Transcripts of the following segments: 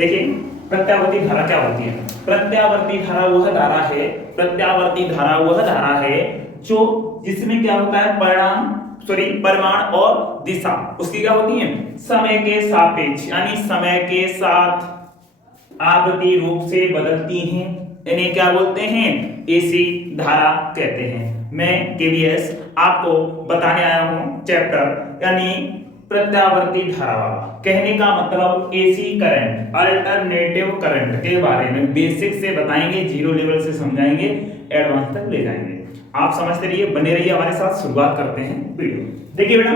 देखिए प्रत्यावर्ती धारा क्या होती है? प्रत्यावर्ती धारा वह धारा है, प्रत्यावर्ती धारा वह धारा है जो जिसमें क्या होता है परिमाण और दिशा उसकी क्या होती है समय के सापेक्ष यानी समय के साथ आवर्ती रूप से बदलती हैं। इन्हें क्या बोलते हैं? एसी धारा कहते हैं। मैं केवीएस आपको बताने आया हूं चैप्टर यानी प्रत्यावर्ती धारा वाला। कहने का मतलब एसी करंट अल्टरनेटिव करंट के बारे में बेसिक से बताएंगे, जीरो लेवल से समझाएंगे, एडवांस तक ले जाएंगे। आप समझते रहिए, बने रहिए हमारे साथ। शुरुआत करते हैं वीडियो। देखिए बेटा,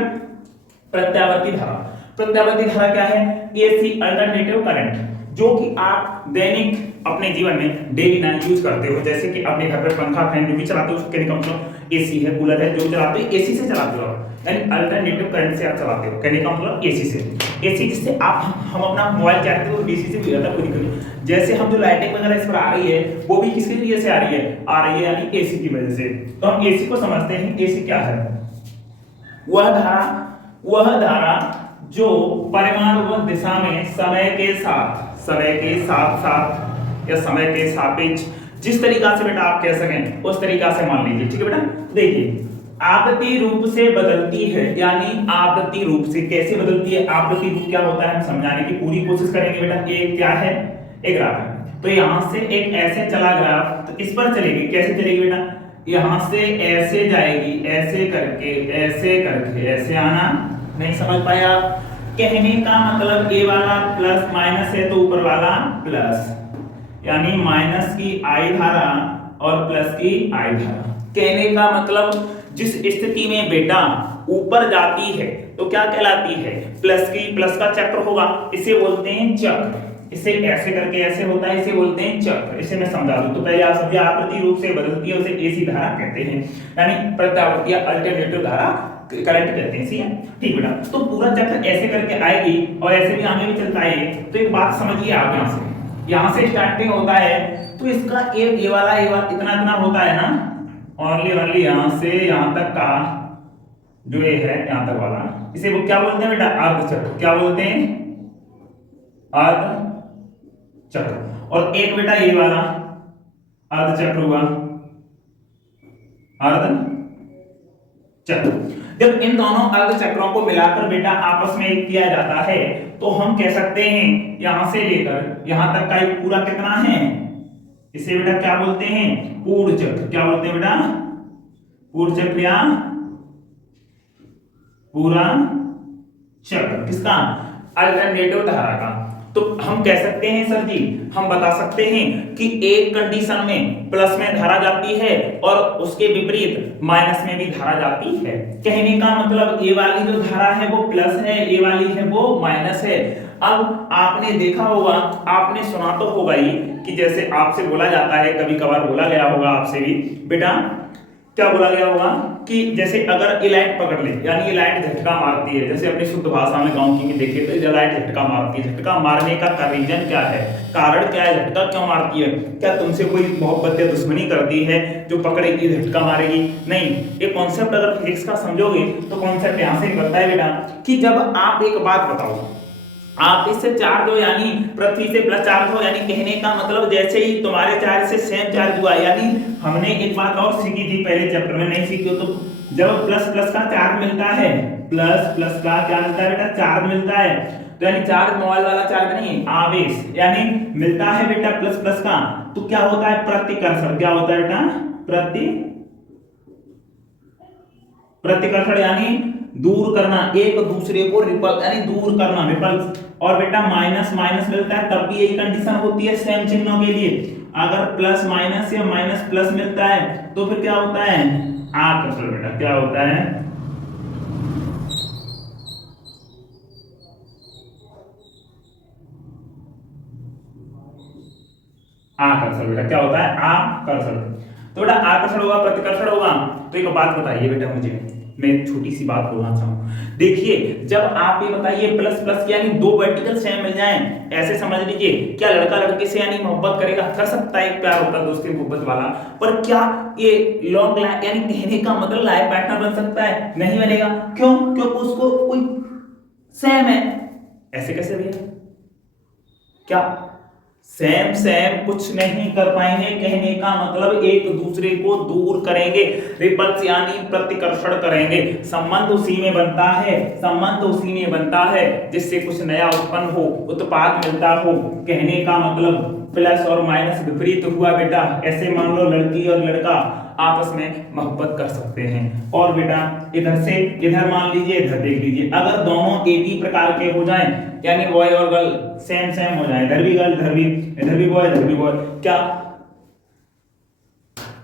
प्रत्यावर्ती धारा क्या है? एसी अल्टरनेटिव करंट जो कि आप दैनिक अपने जीवन में डेली ना यूज करते हो, जैसे कि अपने घर पे पंखा फैन जो भी चलाते हो उसके कहने का मतलब एसी है, कूलर है, जो चलाते हो एसी से चलाते हो, यानी अल्टरनेटिव करंट से आप चलाते हो। कहने का मतलब एसी से, एसी जिससे आप हम अपना मोबाइल चार्ज करते हो डीसी से भी होता है, कोई दिक्कत नहीं। जैसे हम जो लाइटिंग वगैरह इस पर आ रही है वो भी किसके लिए से आ रही है यानी एसी की वजह से। तो हम एसी को समझते हैं। एसी क्या है? वह धारा जो परिमाण व दिशा में समय के साथ साथ या समय के सापेक्ष जिस तरीका से बेटा आप कह सकें उस तरीका से मान लीजिए। ठीक है बेटा, देखिए आवृत्ति रूप से बदलती है, यानी आवृत्ति रूप से कैसे बदलती है? आवृत्ति रूप क्या होता है हम समझाने की पूरी कोशिश करेंगे बेटा। एक क्या है? एक ग्राफ है, तो यहां से एक ऐसे चला ग्राफ, तो इस पर चलेगी। कैसे चलेगी बेटा? यहां से ऐसे जाएगी, ऐसे करके ऐसे आना। नहीं समझ पाया? कहने का मतलब ए वाला प्लस माइनस है तो ऊपर वाला प्लस, यानी माइनस की आई धारा और प्लस की आई धारा। कहने का मतलब जिस स्थिति में बेटा ऊपर जाती है तो क्या कहलाती है? प्लस का चक्र होगा, इसे बोलते हैं चक्र। इसे ऐसे करके ऐसे होता है, इसे बोलते हैं चक्र। इसे मैं समझा दूं तो पहले आप समझिए, आवृत्ति रूप से बदलती है उसे एसी धारा कहते हैं, यानी प्रत्यावर्ती या अल्टरनेटिव धारा करंट कहते हैं। ठीक बेटा, तो पूरा चक्र ऐसे करके आएगी और ऐसे भी आगे भी चलता है। तो एक बात समझिए आप, यहां से स्टार्टिंग होता है तो इसका एक ये वाला इतना होता है ना, ओनली यहां से यहां तक का जो ये है यहां तक वाला, इसे वो क्या बोलते हैं बेटा? अर्धचक्र। क्या बोलते हैं? अर्धचक्र। और एक बेटा ये वाला अर्धचक्र हुआ, अर्धचक्र। जब इन दोनों अर्धचक्रों को मिलाकर बेटा आपस में एक किया जाता है तो हम कह सकते हैं यहां से लेकर यहां तक का एक पूरा कितना है? इसे बेटा क्या बोलते हैं? पूर्ण चक्र। क्या बोलते हैं बेटा? पूर्ण चक्र या पूरा चक्र। किसका? अल्टरनेटिव धारा का। तो हम कह सकते हैं सर जी, हम बता सकते हैं कि एक कंडीशन में प्लस में धारा जाती है और उसके विपरीत माइनस में भी धारा जाती है। कहने का मतलब ये वाली जो धारा है वो प्लस है, ये वाली है वो माइनस है। अब आपने देखा होगा, आपने सुना तो होगा ही कि जैसे आपसे बोला जाता है, कभी कभार बोला गया होगा आपसे भी बेटा, क्या बोला गया होगा कि जैसे अगर ये लाइट पकड़ ले, यानी ये लाइट झटका मारती है, जैसे अपनी शुद्ध भाषा में गांव की देखे तो ये लाइट झटका मारती है। झटका मारने का रीजन क्या है? कारण क्या है? झटका क्यों मारती है? क्या तुमसे कोई मोहब्बत या दुश्मनी करती है जो पकड़ेगी झटका मारेगी? नहीं। ये कॉन्सेप्ट अगर फिजिक्स का समझोगे तो कॉन्सेप्ट यहां से निकलता है बेटा कि जब आप एक बात बताओ, आप इससे चार्ज हो यानी पृथ्वी से प्लस चार्ज हो, यानी कहने का मतलब जैसे ही तुम्हारे चार्ज से सेम चार्ज हुआ, यानी हमने एक बात और सीखी थी पहले चैप्टर में, नहीं सीखी हो तो जब प्लस का चार्ज मिलता है, प्लस का क्या मिलता है बेटा? चार्ज मिलता है। तो यानी चार्ज मोबाइल वाला चार्ज नहीं, आवेश यानी मिलता है बेटा प्लस का, तो क्या होता है? प्रतिकर्षण। क्या होता है बेटा? प्रतिकर्षण यानी दूर करना, एक दूसरे को रिपल यानी दूर करना, रिपल। और बेटा माइनस मिलता है तब भी यही कंडीशन होती है सेम चिन्हों के लिए। अगर प्लस माइनस या माइनस प्लस मिलता है तो फिर क्या होता है? आकर्षण। बेटा क्या होता है? आकर्षण। बेटा क्या होता है? आकर्षण। तो बेटा आकर्षण होगा, प्रतिकर्षण होगा। तो एक बात बताइए बेटा मुझे, मैं छोटी सी बात बोलना चाहूंगा। देखिए जब आप ये बताइए प्लस यानी दो वर्टिकल सेम मिल जाएं, ऐसे समझ लीजिए, क्या लड़का लड़के से यानी मोहब्बत करेगा? कर सकता है, प्यार होता है दोस्ती मोहब्बत वाला, पर क्या ये लॉन्ग लाइफ यानी कहने का मतलब लाइफ पार्टनर बन सकता है? नहीं बनेगा। क्यों? क्योंकि उसको कोई सेम है। ऐसे कैसे भैया? क्या सेम सेम कुछ नहीं कर पाएंगे, कहने का मतलब एक दूसरे को दूर करेंगे, रिपल्स यानी प्रतिकर्षण करेंगे। संबंध उसी में बनता है, संबंध उसी में बनता है जिससे कुछ नया उत्पन्न हो, उत्पाद मिलता हो। कहने का मतलब प्लस और माइनस विपरीत हुआ बेटा। ऐसे मान लो लड़की और लड़का आपस में मोहब्बत कर सकते हैं, और बेटा इधर से इधर मान लीजिए, इधर देख लीजिए, अगर दोनों एक ही प्रकार के हो जाएं, यानी बॉय और गर्ल सेम सेम हो जाए, इधर भी गर्ल इधर भी बॉय इधर भी बॉय, क्या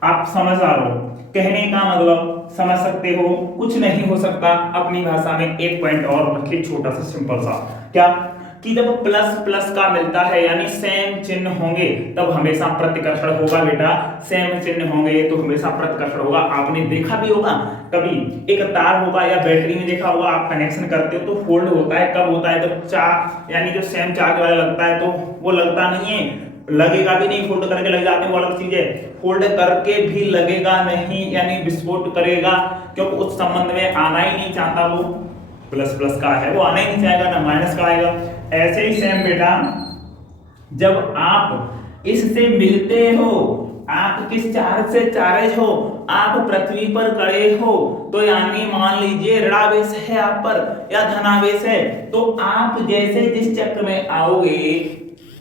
आप समझ आ रहे हो? कहने का मतलब समझ सकते हो, कुछ नहीं हो सकता। अपनी भाषा में एक पॉइंट और रखिए, छोटा सा सिंपल सा, क्या कि जब प्लस प्लस का मिलता है यानी सेम चिन्ह होंगे तब हमेशा प्रतिकर्षण होगा बेटा। सेम चिन्ह होंगे तो हमेशा प्रतिकर्षण होगा। आपने देखा भी होगा कभी, एक तार होगा या बैटरी में देखा होगा, आप कनेक्शन करते हो तो फोल्ड होता है, कब होता है? जब चार्ज यानी जो सेम चार्ज वाला लगता है, तो वो लगता नहीं है, लगेगा भी नहीं, फोल्ड करके लग जाते हैं वो अलग चीज है, फोल्ड करके भी लगेगा नहीं, यानी विस्फोट करेगा, क्योंकि उस संबंध में आना ही नहीं चाहता, वो प्लस प्लस का है, वो आना ही नहीं चाहेगा, ना माइनस का आएगा। ऐसे ही सेम बेटा, जब आप इससे मिलते हो, आप किस चार्ज से चार्ज हो, आप पृथ्वी पर खड़े हो, तो यानी मान लीजिए ऋणावेश है आप पर या धनावेश है, तो आप जैसे जिस चक्र में आओगे,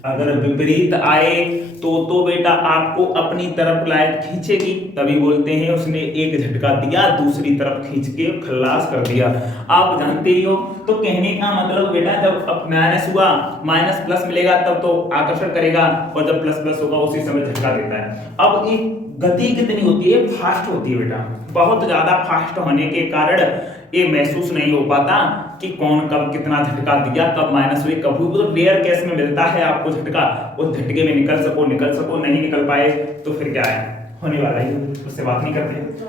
अगर विपरीत आए तो बेटा आपको अपनी तरफ लाइट खींचेगी, तभी बोलते हैं उसने एक झटका दिया, दूसरी तरफ खींच के खल्लास कर दिया। आप जानते ही हो। तो कहने का मतलब बेटा, जब माइनस हुआ, माइनस प्लस मिलेगा तब तो आकर्षण करेगा, और जब प्लस प्लस होगा उसी समय झटका देता है। अब एक गति कितनी होती है? फास्ट होती है बेटा, बहुत ज्यादा फास्ट होने के कारण ये महसूस नहीं हो पाता कि कौन कब कितना झटका दिया, कब माइनस हुई, कब हुई। तो रेयर केस में मिलता है आपको झटका, उस झटके में निकल सको, नहीं निकल पाए तो फिर क्या है, होने वाला ही, उससे बात नहीं करते।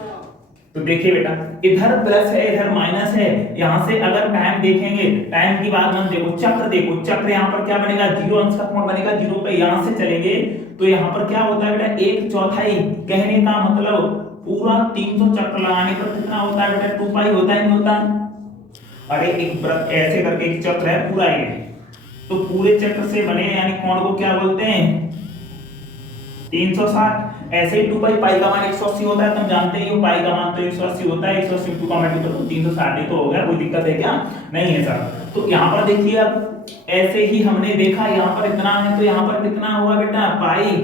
तो देखिए बेटा, इधर प्लस है इधर माइनस है, यहां से अगर टाइम देखेंगे, टाइम की बात मत देखो, चक्र देखो, चक्र यहाँ पर क्या बनेगा, जीरो अंश का कोण बनेगा, जीरो पे यहां से चलेंगे तो यहाँ पर क्या होता है बेटा, एक चौथाई। कहने का मतलब पूरा 300 चक्र लगाने पर कितना होता है बेटा, 2 पाई होता है, नहीं होता? अरे एक वृत्त ऐसे करके एक चक्र है पूरा ये, तो पूरे चक्र से बने यानी कोण को क्या बोलते हैं, 360। ऐसे ही 2 पाई, पाई का मान 180 होता है, तुम जानते ही हो, पाई का मान तो 180 होता है, 180 2 का मल्टीपल तो 360 ही तो हो गया, कोई दिक्कत है क्या? नहीं है सर। तो यहाँ पर देखिए, अब ऐसे ही हमने देखा यहाँ पर इतना है, तो यहाँ पर कितना हुआ बेटा, पाई,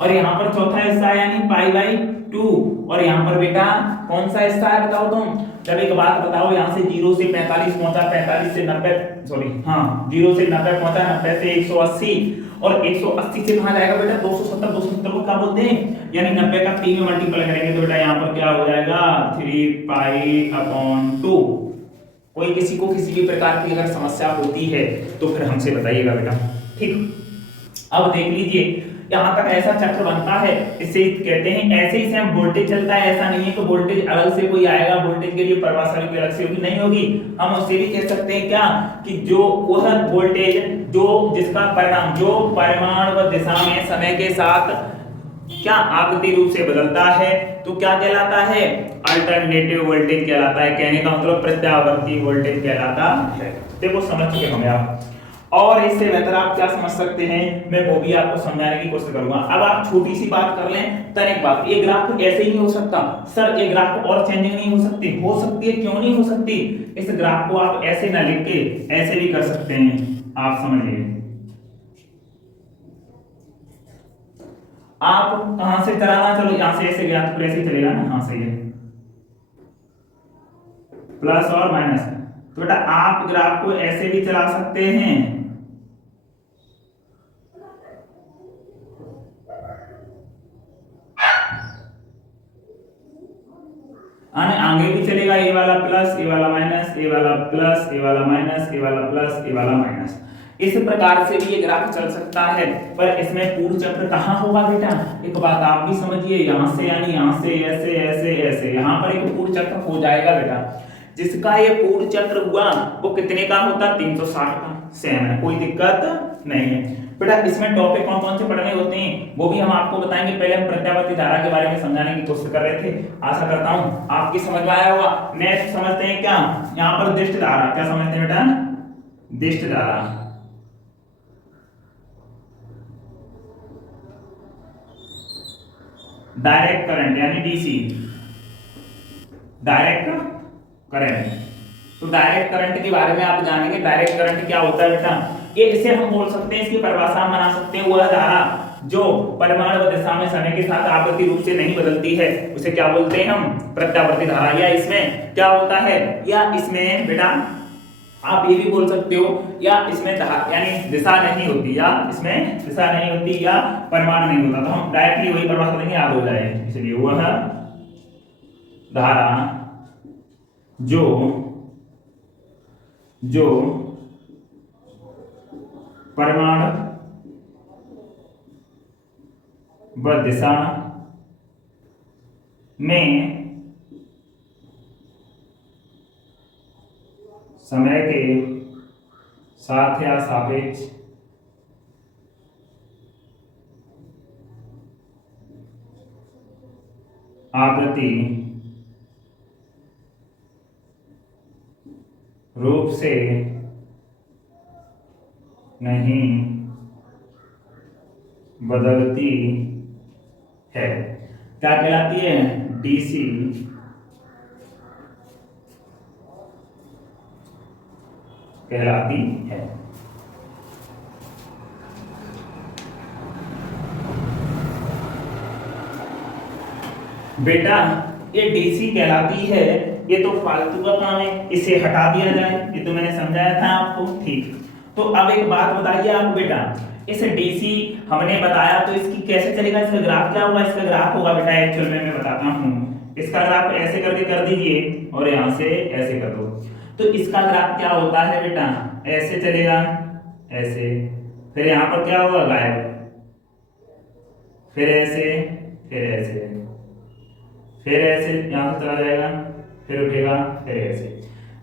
और यहाँ पर चौथा हिस्सा यानी पाई बाई 2, और यहाँ पर बेटा कौन सा हिस्सा है बताओ तुम? जब एक बात बताओ, यहाँ से 0 से 45 पहुंचा, 45 से 90, सॉरी हाँ 0 से 90 पहुंचा, 90 से 180, और 180 से कहां जाएगा बेटा, 270, 270 को क्या बोलते हैं, यानी 90 का 3 में मल्टीपल करेंगे तो बेटा यहाँ पर क्या हो जाएगा, 3 पाई अपॉन 2। कोई किसी को किसी भी प्रकार की अगर समस्या होती है तो फिर हमसे बताइएगा बेटा, ठीक। अब देख लीजिए, यहाँ तक ऐसा चक्र बनता है, इसे कहते हैं, ऐसे ही सेम वोल्टेज चलता है। ऐसा नहीं है कि वोल्टेज अलग से कोई आएगा, वोल्टेज के लिए परिभाषा भी अलग से होगी, नहीं होगी। हम उससे भी कह सकते हैं क्या, कि जो वह वोल्टेज जो जिसका परिणाम जो परिमाण व दिशा में समय के साथ क्या आकृति रूप से बदलता है, तो क्या कहलाता है, अल्टरनेटिव वोल्टेज कहलाता है। कहने का मतलब प्रत्यावर्ती वोल्टेज कहलाता है। देखो समझ के हमें आप, और इससे बेहतर आप क्या समझ सकते हैं, मैं वो भी आपको समझाने की कोशिश करूंगा। अब आप छोटी सी बात कर लें, तर एक बात, ये ग्राफ ऐसे ही नहीं हो सकता सर, ये ग्राफ और चेंजिंग नहीं हो सकती है, क्यों नहीं हो सकती? इस ग्राफ को आप ऐसे ना लिख के ऐसे भी कर सकते हैं, आप समझिए। आप कहां से चलाना, चलो यहां से ऐसे गया तो फिर ऐसे चलेगा ना, हाँ सही है, प्लस और माइनस। तो बेटा आप ग्राफ को ऐसे भी चला सकते हैं, आगे भी चलेगा, ये वाला प्लस, ये वाला माइनस, ये वाला प्लस, ये वाला माइनस, ये वाला प्लस, ये वाला माइनस। इस प्रकार से भी ये ग्राफ चल सकता है, पर इसमें पूर्ण चक्र कहाँ होगा बेटा? एक बात आप भी समझिए, यहाँ से यानी यहाँ से ऐसे ऐसे ऐसे, यहाँ पर एक पूर्ण चक्र हो जाएगा बेटा। जिसका ये पूर्ण चक्र हुआ वो कितने का होता? 360 का। सेम है, कोई दिक्कत नहीं है बेटा। इसमें टॉपिक कौन कौन से पढ़ने होते हैं वो भी हम आपको बताएंगे। पहले हम प्रत्यावर्ती धारा के बारे में समझाने की कोशिश कर रहे थे, आशा करता हूं आपकी समझ में आया होगा। नेक्स्ट समझते हैं क्या, यहाँ पर दिष्ट धारा, क्या समझते हैं बेटा? दिष्ट धारा। डायरेक्ट करंट यानी डीसी, डायरेक्ट करंट। तो डायरेक्ट करंट के बारे में आप जानेंगे। डायरेक्ट करंट क्या होता है बेटा, ये इसे हम बोल सकते हैं, इसकी परिभाषा हम बना सकते हैं, वह धारा जो परिमाण व दिशा में समय के साथ आवर्ती रूप से नहीं बदलती है उसे क्या बोलते हैं हम, प्रत्यावर्ती धारा। या इसमें क्या होता है, या इसमें बेटा आप ये भी बोल सकते हो, या इसमें यानी दिशा नहीं होती, या इसमें दिशा नहीं होती, या परिमाण नहीं होता। तो हम डायरेक्टली वही परिभाषा देंगे, याद हो जाएगी। इसलिए वह धारा जो परिमाण व दिशा में समय के साथ या सापेक्ष आवृत्ति रूप से नहीं बदलती है, क्या कहलाती है, डीसी कहलाती है। बेटा ये डीसी कहलाती है, ये तो फालतू का काम है, इसे हटा दिया जाए, ये तो मैंने समझाया था आपको, ठीक। तो अब एक बात बताइए आप बेटा, इस डीसी हमने बताया तो इसकी कैसे चलेगा, इसका ग्राफ क्या होगा, इसका ग्राफ होगा बेटा एक्चुअल में मैं बताता हूँ, इसका ग्राफ ऐसे करके कर दीजिए और यहाँ से ऐसे कर दो। तो इसका ग्राफ क्या होता है बेटा, ऐसे चलेगा, ऐसे, फिर यहाँ पर क्या होगा, गायब, फिर ऐसे, फिर ऐसे, फिर ऐसे यहाँ से चला जाएगा, फिर उठेगा, फिर ऐसे।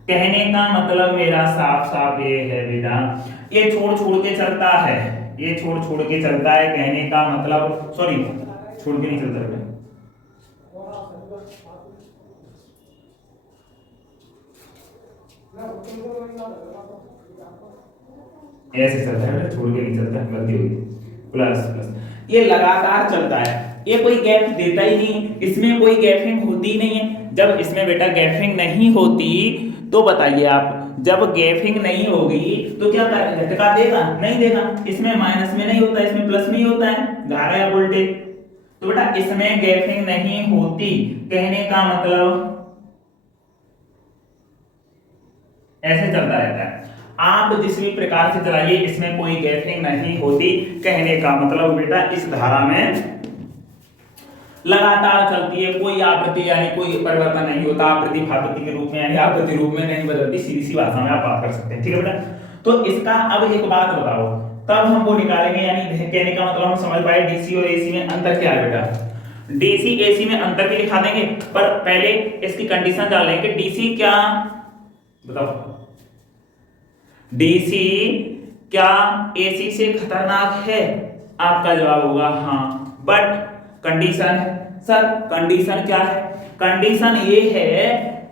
कहने का मतलब मेरा साफ साफ ये है बेटा, ये छोड़ छोड़ के चलता है, ये छोड़ छोड़ के चलता है, कहने का मतलब, सॉरी छोड़ के नहीं चलता बेटा, ऐसे चलता है, छोड़ के नहीं चलता, गलती हुई, प्लस प्लस, ये लगातार चलता है, ये कोई गैप देता ही नहीं, इसमें कोई गैपिंग होती नहीं है। जब इसमें बेटा गैपिंग नहीं होती तो बताइए आप, जब गैपिंग नहीं होगी तो क्या झटका देगा, नहीं देगा। इसमें माइनस में नहीं होता, इसमें प्लस में ही होता है धारा या वोल्टेज। तो बेटा इसमें गैपिंग नहीं होती, कहने का मतलब ऐसे चलता रहता है। आप जिस भी प्रकार से चलाइए इसमें कोई गैपिंग नहीं होती, कहने का मतलब बेटा इस धारा में लगातार चलती है, कोई आवृत्ति यानी कोई परिवर्तन नहीं होता, आवृत्ति भावृत्ति के रूप में यानी आवृत्ति रूप में नहीं बदलती, सीधी सी भाषा में आप बात कर सकते हैं, ठीक है बेटा। तो इसका अब एक बात बताओ, तब हम वो निकालेंगे, यानी कहने का मतलब हम समझ पाए डीसी और एसी में अंतर क्या है बेटा। डीसी एसी में अंतर भी दिखा देंगे, पर पहले इसकी कंडीशन डाल लेंगे, डीसी क्या बताओ, डीसी क्या एसी से खतरनाक है, आपका जवाब होगा हाँ, बट कंडीशन, सर कंडीशन क्या है, कंडीशन ये है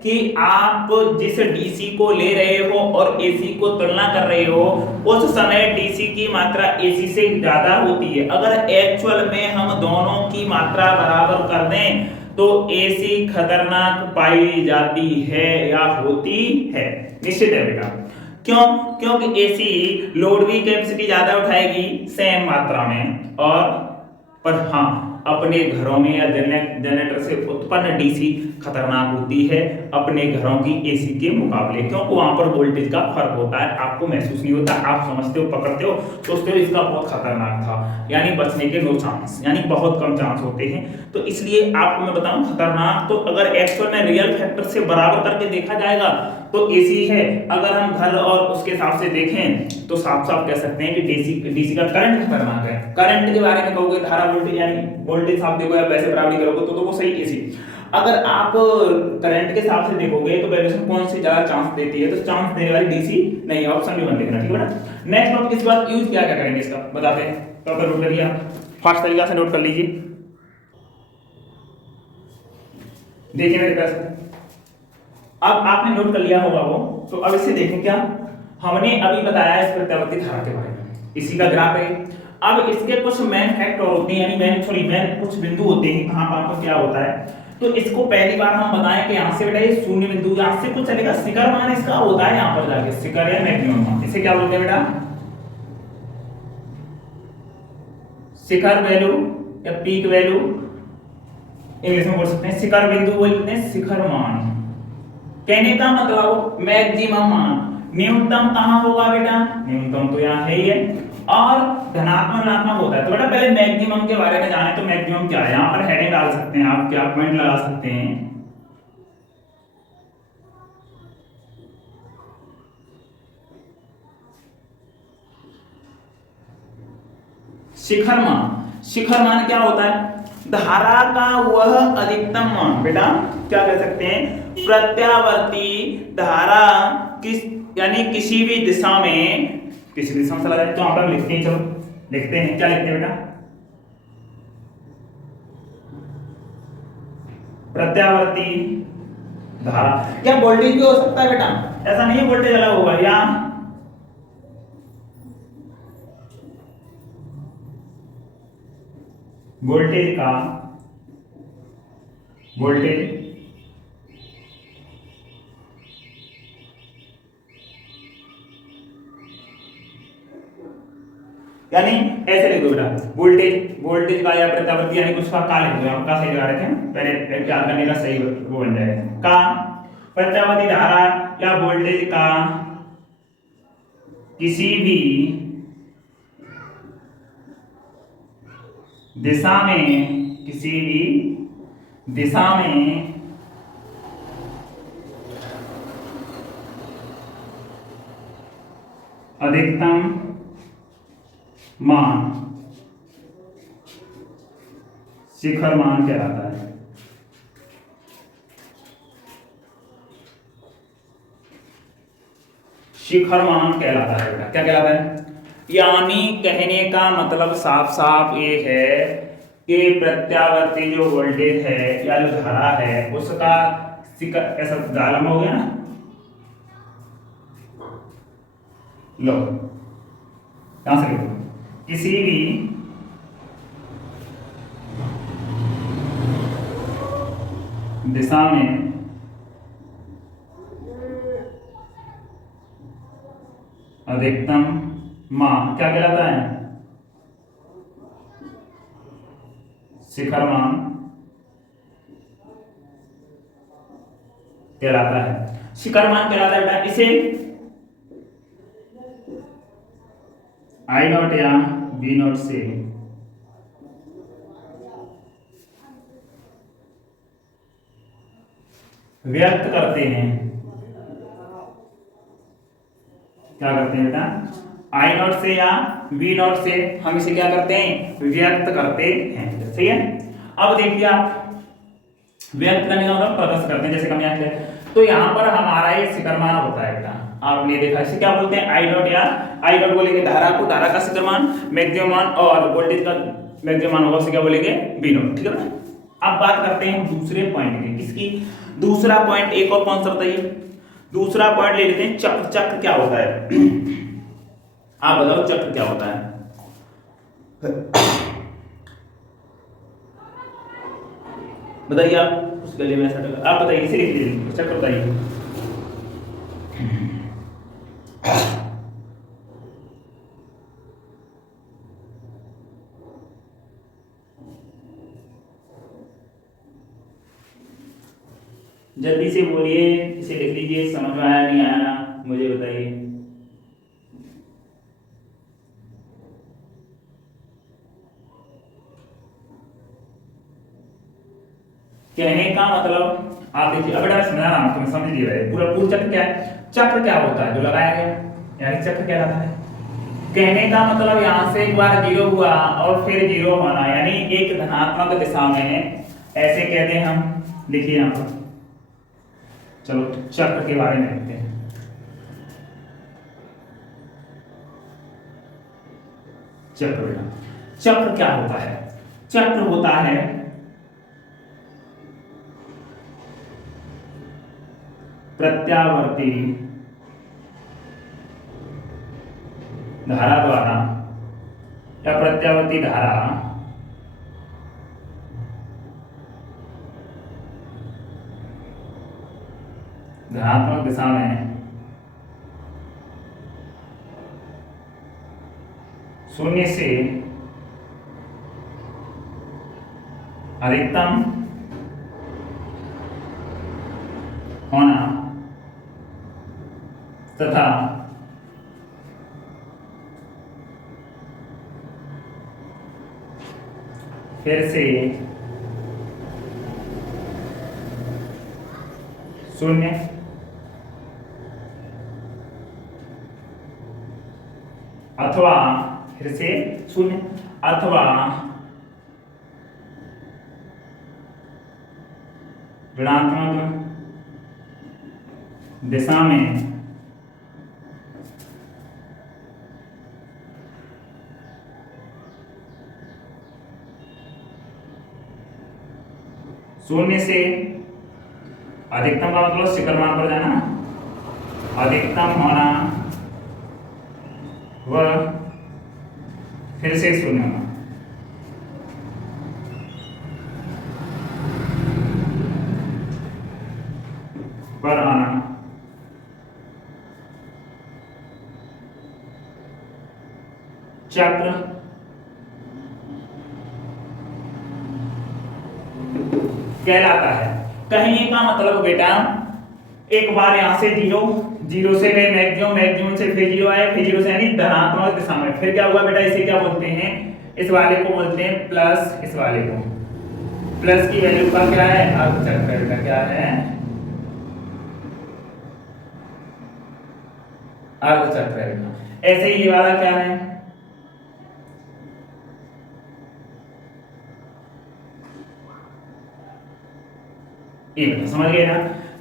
कि आप जिस डीसी को ले रहे हो और एसी को तुलना कर रहे हो उस समय डीसी की मात्रा एसी से ज्यादा होती है। अगर एक्चुअल में हम दोनों की मात्रा बराबर कर दें तो एसी खतरनाक पाई जाती है या होती है, निश्चित है बेटा। क्यों, क्योंकि एसी लोड भी कैपेसिटी ज्यादा उठाएगी सेम मात्रा में, और पर हाँ अपने घरों में या जनरेटर से उत्पन्न डीसी खतरनाक होती है अपने घरों की एसी के मुकाबले, क्योंकि वहां पर वोल्टेज का फर्क होता है, आपको महसूस नहीं होता, आप समझते हो, पकड़ते हो, सोचते हो इसका बहुत खतरनाक था, यानी बचने के नो चांस, यानी बहुत कम चांस होते हैं। तो इसलिए आपको मैं बताऊं खतरनाक तो अगर एक्चुअल में रियल फैक्टर से बराबर करके देखा जाएगा तो एसी है, अगर हम घर और उसके हिसाब से देखें तो साफ साफ कह सकते हैं कि डीसी का करंट खतरनाक है। करंट के बारे में कहोगे धारा वोल्टेज यानी वोल्टेज साफ देखो या वैसे बराबरी करोगे तो वो सही एसी। अगर आप करंट के हिसाब से देखोगे तो वैल्यूएशन कौन सी ज्यादा चांस देती है, तो चांस देने वाली डीसी नहीं है, ऑप्शन भी बन लिखना, ठीक है ना। नेक्स्ट टॉपिक इसके बाद यूज क्या क्या करेंगे इसका बताते हैं, तो अगर नोट कर लिया फास्ट तरीका से नोट कर लीजिए। देखिए मेरे पास अब आपने नोट कर लिया होगा वो, तो अब इसे देखें क्या हमने अभी बताया इस प्रत्यावर्ती धारा के बारे में, इसी का ग्राफ है। अब इसके कुछ मेन फैक्ट और होते हैं, यानी मेन कुछ बिंदु होते हैं कहां पर क्या होता है। तो इसको पहली बार हम बताएं कि यहां से बेटा ये शून्य बिंदु यहां से कुछ चलेगा, शिखर मान इसका होता है यहां पर जाके शिखर या मैक्सिमम मान, इसे क्या बोलते हैं बेटा, शिखर वैल्यू या पीक वैल्यू इंग्लिश में बोल सकते हैं, शिखर बिंदु बोलते हैं शिखर मान। कहने का मतलब मैक्सिमम मान, न्यूनतम कहां होगा बेटा, न्यूनतम तो यहां है ही है, और धनात्मक ऋणात्मक होता है। तो बेटा पहले मैक्सिमम के बारे में जाने, तो मैक्सिमम क्या है, यहां पर हेडिंग डाल सकते हैं आप, क्या पॉइंट लगा सकते हैं, शिखर मान। शिखर मान क्या होता है, धारा का वह अधिकतम मान, बेटा क्या कह सकते हैं, प्रत्यावर्ती धारा किस यानी किसी भी दिशा में, किसी दिशा में चला जाए तो आप लोग लिखते हैं, चलो लिखते हैं, क्या लिखते हैं बेटा, प्रत्यावर्ती धारा। क्या वोल्टेज भी हो सकता है बेटा, ऐसा नहीं है वोल्टेज अलग होगा, या वोल्टेज का वोल्टेज यानी ऐसे लिख दो बेटा, वोल्टेज का या प्रत्यावर्ती यानी कुछ का लिख दो, आपका सही लगा रखे हैं, पहले याद करने का सही वो बन जाएगा, का प्रत्यावर्ती धारा या वोल्टेज का किसी भी दिशा में, किसी भी दिशा में अधिकतम मान शिखर मान कहलाता है। शिखर मान कहलाता है बेटा, क्या कहलाता है, यानी कहने का मतलब साफ साफ ये है कि प्रत्यावर्ती जो वोल्टेज है या जो धारा है उसका शिखर, ऐसा लंबा हो गया ना, लो कहां से लिखो, किसी भी दिशा में अधिकतम मान क्या कहलाता है, शिखर मान कहलाता है। शिखर मान कहलाता है बेटा, इसे आई नॉट या बी नॉट से व्यक्त करते हैं, क्या करते हैं बेटा, आई नॉट से या बी नॉट से हम इसे क्या करते हैं, व्यक्त करते हैं, सही है। अब देखिए आप व्यक्त करने का मतलब प्रदर्शित करते हैं, जैसे हम यहाँ किया, तो यहाँ पर हमारा ये शिखर मान होता है बेटा, आपने देखा इसे क्या बोलते हैं, आई नॉट, या आई नॉट बोलेंगे धारा को, धारा का शिखर मान, मैक्सिमम मान, और वोल्टेज का मैक्सिमम मान होगा, उसे क्या बोलेंगे, बी नॉट, ठीक है ना। अब बात करते हैं हम दूसरे पॉइंट की, किसकी, दूसरा पॉइंट एक और कौन सा बताइए, दूसरा पॉइंट ले लेते हैं, चक्र। चक्र क्या होता है, आप बताओ चक्र क्या होता है, बताइए आप, उस गले में ऐसा आप बताइए, इसे लिख लीजिए, चक्र बताइए। जल्दी से बोलिए, इसे लिख लीजिए, समझ में आया नहीं आया मुझे बताइए। कहने का मतलब आप देखिए, अब बेटा समझा रहा हूं, तुम्हें समझ लीजिए, पूरा चक्र क्या है, चक्र क्या होता है, जो लगाया गया यानी चक्र क्या रहता है। कहने का मतलब यहां से एक बार जीरो हुआ और फिर जीरो होना, यानी एक धनात्मक दिशा में, ऐसे कहते हैं हम, लिखिए यहां पर, चलो चक्र के बारे में लिखते हैं। चक्र बेटा, चक्र क्या होता है, चक्र होता है प्रत्यावर्ती धारा द्वारा या प्रत्यावर्ती धारा धनात्मक दिशा में शून्य से अधिकतम होना तथा फिर से शून्य अथवा फिर से शून्य अथवा ऋणात्मक दिशा में शून्य से अधिकतम का मतलब शिखर मान पर जाना, अधिकतम होना व फिर से शून्य होना। पर आना चक्र कहलाता है। कहने का मतलब बेटा एक बार यहां से जीरो से गए मैक्सिमम, मैक्सिमम से फिर जीरो आए, फिर जीरो से यानी धनात्मक दिशा में फिर क्या हुआ बेटा, इसे क्या बोलते हैं, इस वाले को बोलते हैं प्लस, इस वाले को प्लस की वैल्यू का क्या है अर्धचक्र का क्या है अर्धचक्र। ऐसे ही ये वाला क्या है एक, समझ गए ना।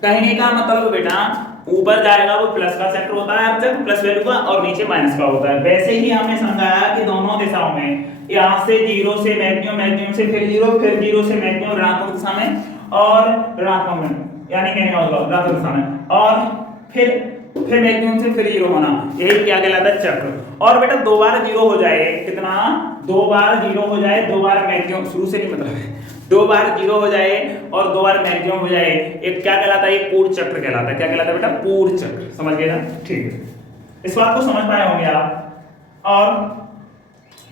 कहने का मतलब बेटा ऊपर जाएगा वो प्लस का चक्र होता है अर्धचक्र प्लस वैल्यू का, और नीचे माइनस का होता है। वैसे ही हमने समझाया कि दोनों दिशाओं में यहाँ से जीरो से मैक्सिमम, मैक्सिमम से फिर जीरो से मैक्सिमम ऋणात्मक दिशा में और ऋणात्मक में यानी कहने का मतलब ऋणात्मक दिशा में, और फिर मैक्सिमम से फिर जीरो होना, यही क्या कहलाता है चक्र। और बेटा दो बार जीरो हो जाए, कितना, दो बार जीरो हो जाए, दो बार मैक्सिमम, शुरू से नहीं मतलब है, दो बार जीरो हो जाए और दो बार मैक्सिमम हो जाए, एक क्या कहलाता है, एक पूर्ण चक्र कहलाता है। क्या कहलाता है बेटा, पूर्ण चक्र। समझ गए ना, ठीक है, इस बात को समझ पाए होंगे आप। और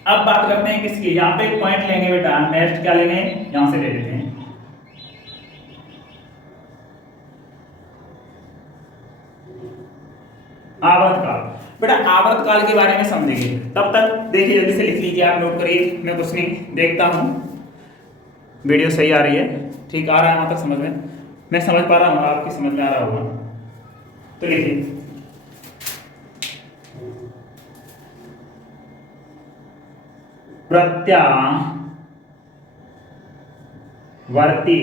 अब बात करते हैं किसकी, यहाँ पे एक पॉइंट लेंगे बेटा, नेक्स्ट क्या लेंगे, यहां से ले लेते हैं आवर्तकाल। बेटा आवर्तकाल के बारे में समझेंगे, तब तक देखिए जल्दी से लिख लीजिए, आप नोट करिए, मैं कुछ नहीं देखता हूं वीडियो सही आ रही है, ठीक आ रहा है, वहां तक समझ में, मैं समझ पा रहा हूँ, आपकी समझ में आ रहा होगा, तो लिखिए प्रत्यावर्ती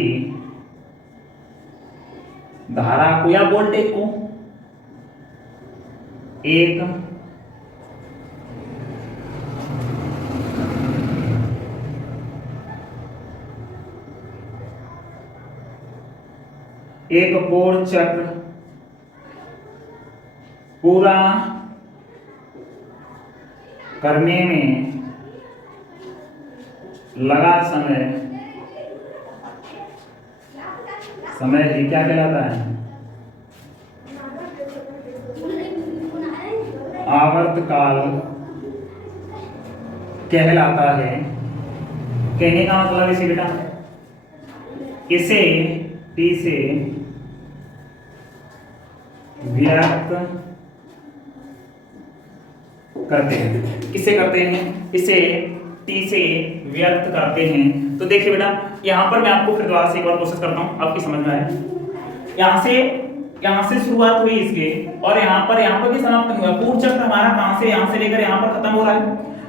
धारा को या वोल्टेज को एक पूर्ण चक्र पूरा करने में लगा समय ही क्या कहलाता है, आवर्तकाल कहलाता है। कहने का मतलब इसे बेटा, इसे टी से व्यक्त करते हैं, किसे करते हैं, इसे टी से व्यक्त करते हैं। तो देखिए बेटा यहां पर मैं आपको फिर दोबारा से एक बार कोशिश करता हूं, आपकी समझ में आए। यहां से शुरुआत हुई इसके, और यहां पर भी समाप्त नहीं हुआ। पूर्ण चक्र हमारा कहां से, यहां से लेकर यहां पर खत्म हो रहा है।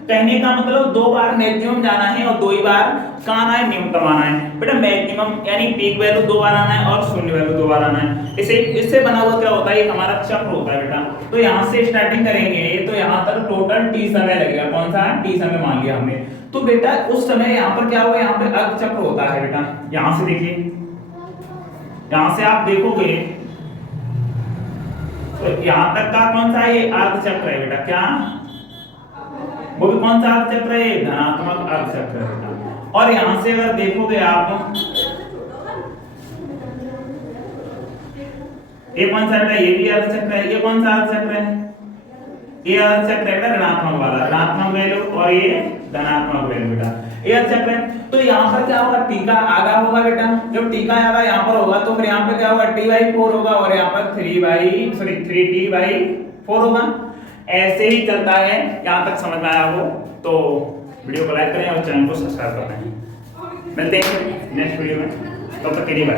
कहने का मतलब दो बार मैक्सिमम जाना है और दो ही बार कहां आना है, न्यूनतम आना है। बेटा मैक्सिमम यानी पीक वैल्यू दो बार आना है और शून्य वैल्यू दो बार आना है। इससे बना हुआ क्या होता है, एक हमारा चक्र होता है बेटा। तो यहां से स्टार्टिंग करेंगे तो यहां तक टोटल टी समय लगेगा, कौन सा टी समय मान लिया हमने। तो बेटा उस समय यहां पर क्या होगा, यहां पे अर्धचक्र होता है बेटा। यहां से देखिए, यहां से आप देखोगे तो यहां तक का कौन सा, ये अर्धचक्र है बेटा। क्या वो भी कौन सा अर्ध चक्र है? धनात्मक अर्ध चक्र है। और यहां से अगर देखोगे आप, ये कौन सा बेटा? ये भी अर्ध चक्र है। ये कौन सा अर्ध चक्र है? ये अर्ध चक्र है बेटा ऋणात्मक वाला, ऋणात्मक वैल्यू, और ये धनात्मक वैल्यू बेटा, ये अर्ध चक्र है। तो यहाँ पर क्या होगा? टीका आधा होगा बेटा, जब टीका आधा यहाँ पर होगा तो फिर यहाँ पे क्या होगा? t/4 होगा, और यहाँ पर 3t/4 होगा। ऐसे ही चलता है। यहाँ तक समझ में आया हो तो वीडियो को लाइक करें और चैनल को सब्सक्राइब करें। मिलते हैं नेक्स्ट वीडियो में, तब तक के लिए बाय।